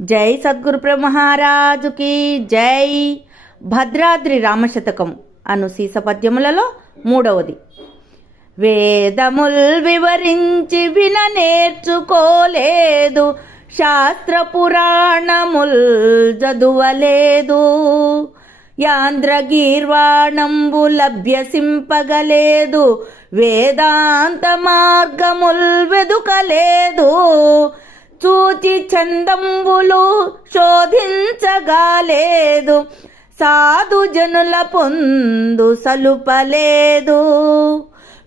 జై సద్గురు మహారాజుకి జై. భద్రాద్రి రామశతకం అను సీసపద్యములలో మూడవది. వేదముల్ వివరించి విన నేర్చుకోలేదు శాస్త్ర పురాణముల్ చదువలేదు. యాంద్రగీర్వాణంబు లభ్యసింపగలేదు వేదాంత మార్గముల్ వెదుకలేదు. చూచి చందంబులు శోధించగాలేదు. సాధు జనుల పొందు సలుపలేదు.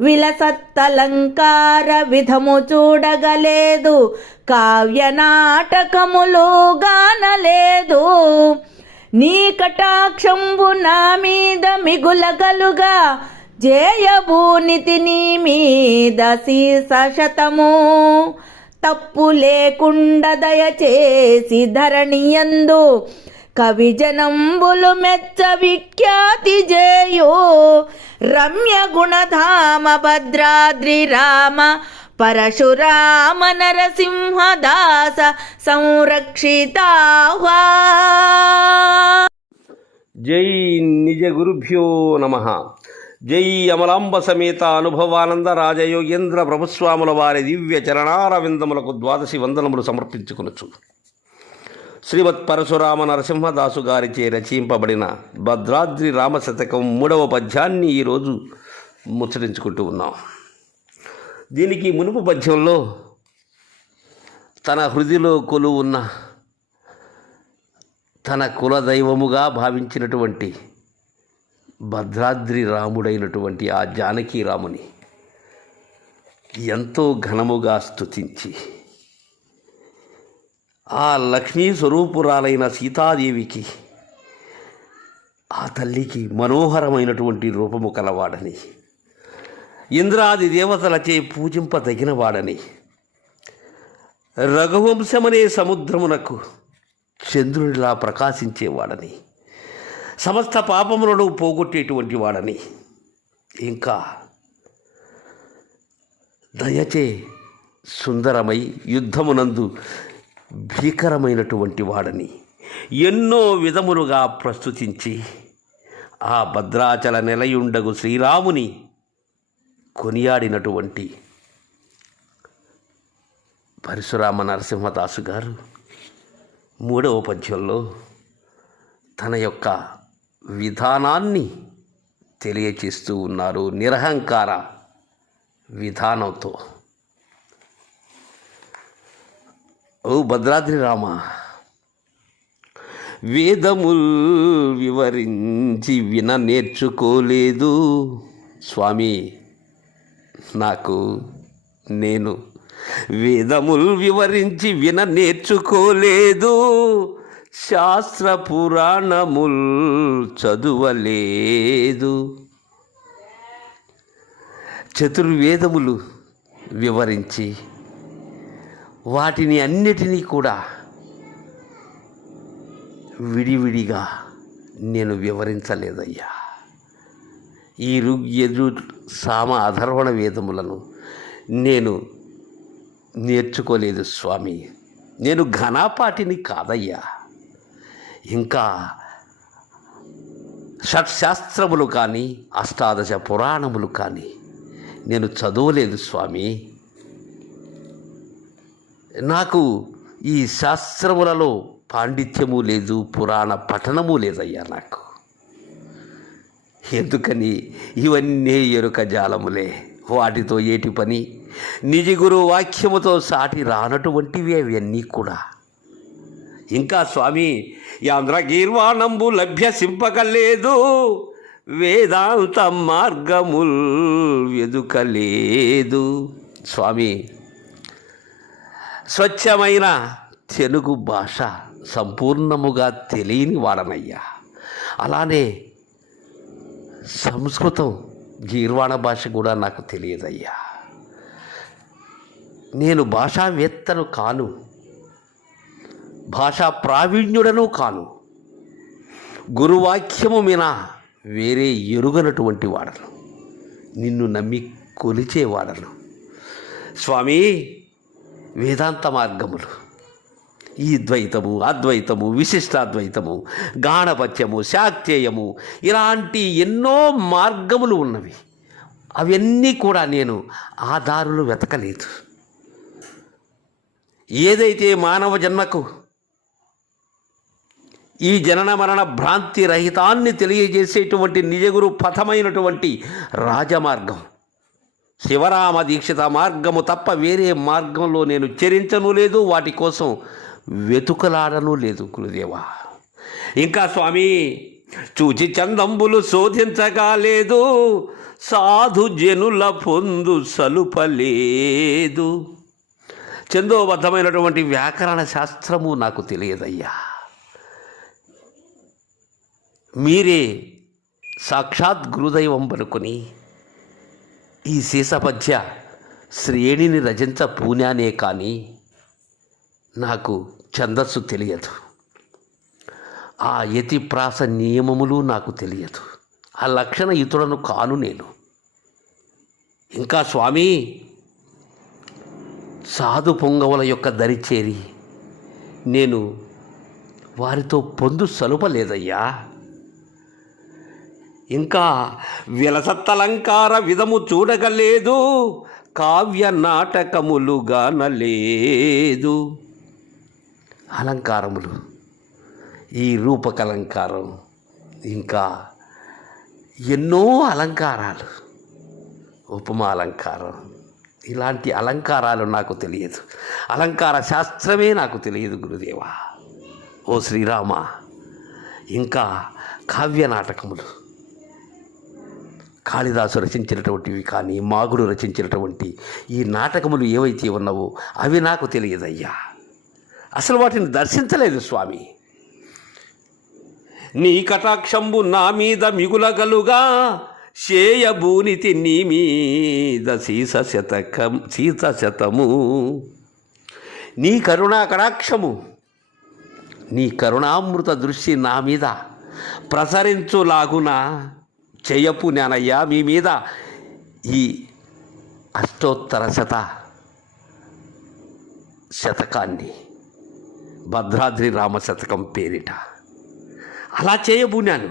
విలసత్తలంకార విధము చూడగలేదు. కావ్య నాటకములు గానలేదు. నీ కటాక్షంబు నా మీద మిగులగలుగా. జయభూనితి నీ మీద శతము తప్పు లేకుండా దయచేసి ధరణియందు కవి జనంబులు మెచ్చ విఖ్యాతి జేయో. రమ్య గుణధామ భద్రాద్రి రామ పరశురామ నరసింహదాస సంరక్షితాహ్వా జై నిజ గురుభ్యో నమ. జై అమలాంబ సమేత అనుభవానంద రాజయోగేంద్ర ప్రభుస్వాముల వారి దివ్య చరణారవిందములకు ద్వాదశి వందనములు సమర్పించుకొనొచ్చు శ్రీమత్ పరశురామ నరసింహదాసు గారిచే రచింపబడిన భద్రాద్రి రామశతకం మూడవ పద్యాన్ని ఈరోజు ముచ్చరించుకుంటూ ఉన్నాం. దీనికి మునుపు పద్యంలో తన హృదిలో కొలువున్న తన కులదైవముగా భావించినటువంటి భద్రాద్రి రాముడైనటువంటి ఆ జానకి రాముని ఎంతో ఘనముగా స్తుతించి ఆ లక్ష్మీ స్వరూపురాలైన సీతాదేవికి ఆ తల్లికి మనోహరమైనటువంటి రూపము కలవాడని ఇంద్రాది దేవతలచే పూజింపదగినవాడని రఘువంశమనే సముద్రమునకు చంద్రునిలా ప్రకాశించేవాడని సమస్త పాపములను పోగొట్టేటువంటి వాడని. ఇంకా దయచే సుందరమై యుద్ధమునందు భీకరమైనటువంటి వాడని ఎన్నో విధములుగా ప్రస్తుతించి ఆ భద్రాచల నిలయుండగు శ్రీరాముని కొనియాడినటువంటి పరశురామ నరసింహదాసు గారు మూడవ పద్యంలో తన యొక్క విధానాన్ని తెలియచేస్తూ ఉన్నారు. నిరహంకార విధానంతో. ఓ భద్రాద్రి రామ వేదముల్ వివరించి విన నేర్చుకోలేదు. స్వామి నాకు నేను వేదముల్ వివరించి విన నేర్చుకోలేదు. శాస్త్ర పురాణముల్ చదువలేదు. చతుర్వేదములు వివరించి వాటిని అన్నిటినీ కూడా విడివిడిగా నేను వివరించలేదయ్యా. ఈ రుగ్ సామ అధర్వణ వేదములను నేను నేర్చుకోలేదు స్వామి. నేను ఘనాపాటిని కాదయ్యా. ఇంకా షట్శాస్త్రములు కానీ అష్టాదశ పురాణములు కానీ నేను చదవలేదు స్వామి. నాకు ఈ శాస్త్రములలో పాండిత్యము లేదు పురాణ పఠనము లేదయ్యా నాకు. ఎందుకని? ఇవన్నీ ఎరుక జాలములే. వాటితో ఏటి పని? నిజ గురు వాక్యముతో సాటి రానటువంటివి అవన్నీ కూడా. ఇంకా స్వామి యాంధ్రగీర్వాణంబు లభ్యసింపకలేదు వేదాంత మార్గముల్ వెదుకలేదు. స్వామి స్వచ్ఛమైన తెలుగు భాష సంపూర్ణముగా తెలియని వాడనయ్యా. అలానే సంస్కృతం గీర్వాణ భాష కూడా నాకు తెలియదయ్యా. నేను భాషావేత్తను కాను భాషా ప్రావీణ్యుడను కాను. గురువాక్యము మిన వేరే ఎరుగనటువంటి వాడను. నిన్ను నమ్మి కొలిచేవాడను. స్వామి వేదాంత మార్గములు. ఈ ద్వైతము అద్వైతము విశిష్టాద్వైతము గాణపత్యము శాక్తేయము ఇలాంటి ఎన్నో మార్గములు ఉన్నవి. అవన్నీ కూడా నేను ఆ దారులు వెతకలేదు. ఏదైతే మానవ జన్మకు ఈ జనన మరణ భ్రాంతి రహితాన్ని తెలియజేసేటువంటి నిజగురు పథమైనటువంటి రాజమార్గం. శివరామ దీక్షిత మార్గము తప్ప వేరే మార్గంలో నేను చరించను లేదు వాటి కోసం వెతుకలాడను లేదు గురుదేవా. ఇంకా స్వామి చూచి చందంబులు శోధించగా లేదు సాధు జనుల పొందు సలుపలేదు చందోబద్ధమైనటువంటి వ్యాకరణ శాస్త్రము నాకు తెలియదయ్యా. మీరే సాక్షాత్ గురుదైవం పలుకుని ఈ సీసపద్య శ్రేణిని రచించ పూనానే కానీ నాకు ఛందస్సు తెలియదు. ఆ యతి ప్రాస నియమములు నాకు తెలియదు. ఆ లక్షణ ఇతరులను కాను నేను. ఇంకా స్వామి సాధు పొంగవుల యొక్క దరి చేరి నేను వారితో పొందు సలుపలేదయ్యా. ఇంకా విలసత్తలంకార విధము చూడగలేదు కావ్య నాటకములుగానలేదు అలంకారములు ఈ రూపకలంకారం ఇంకా ఎన్నో అలంకారాలు. ఉపమా అలంకారం ఇలాంటి అలంకారాలు నాకు తెలియదు. అలంకార శాస్త్రమే నాకు తెలియదు గురుదేవా. ఓ శ్రీరామ ఇంకా కావ్య నాటకములు. కాళిదాసు రచించినటువంటివి కానీ మాగుడు రచించినటువంటి ఈ నాటకములు ఏవైతే ఉన్నావో అవి నాకు తెలియదయ్యా. అసలు వాటిని దర్శించలేదు స్వామి. నీ కటాక్షంబు నా మీద మిగులగలుగా శేయభూనితి నీ మీద సీస శతకం సీత శతము. నీ కరుణా కటాక్షము నీ కరుణామృత దృష్టి నా మీద ప్రసరించులాగునా. చేయపు నేనయ్యా మీ మీద ఈ అష్టోత్తర శత శతకాన్ని భద్రాద్రి రామ శతకం పేరిట. అలా చేయబూనాను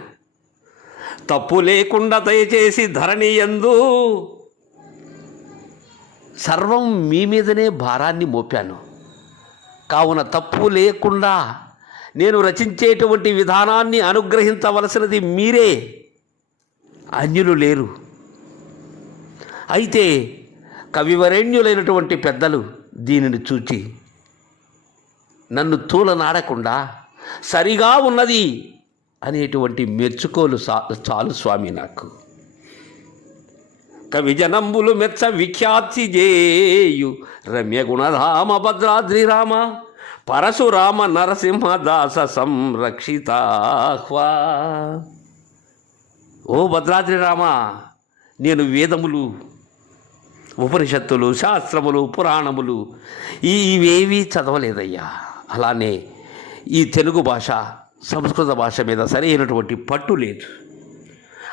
తప్పు లేకుండా దయచేసి ధరణి ఎందు సర్వం మీ మీదనే భారాన్ని మోపాను. కావున తప్పు లేకుండా నేను రచించేటువంటి విధానాన్ని అనుగ్రహించవలసినది మీరే. అన్యులు లేరు. అయితే కవివరేణ్యులైనటువంటి పెద్దలు దీనిని చూచి నన్ను తూలనాడకుండా సరిగా ఉన్నది అనేటువంటి మెచ్చుకోలు సా- చాలు స్వామి నాకు. కవిజనంబులు మెచ్చ విఖ్యాతి జేయు రమ్య గుణధామ భద్రాద్రి రామ పరశురామ నరసింహదాస సంరక్షితాహ్వా. ఓ భద్రాద్రి రామ నేను వేదములు ఉపనిషత్తులు శాస్త్రములు పురాణములు ఈ ఇవేవీ చదవలేదయ్యా. అలానే ఈ తెలుగు భాష సంస్కృత భాష మీద సరైనటువంటి పట్టు లేదు.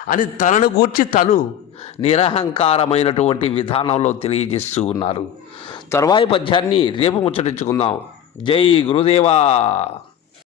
అని తనను గూర్చి తను నిరహంకారమైనటువంటి విధానంలో తెలియజేస్తూ ఉన్నారు. తర్వాయి పద్యాన్ని రేపు ముచ్చటించుకుందాం. జై గురుదేవా.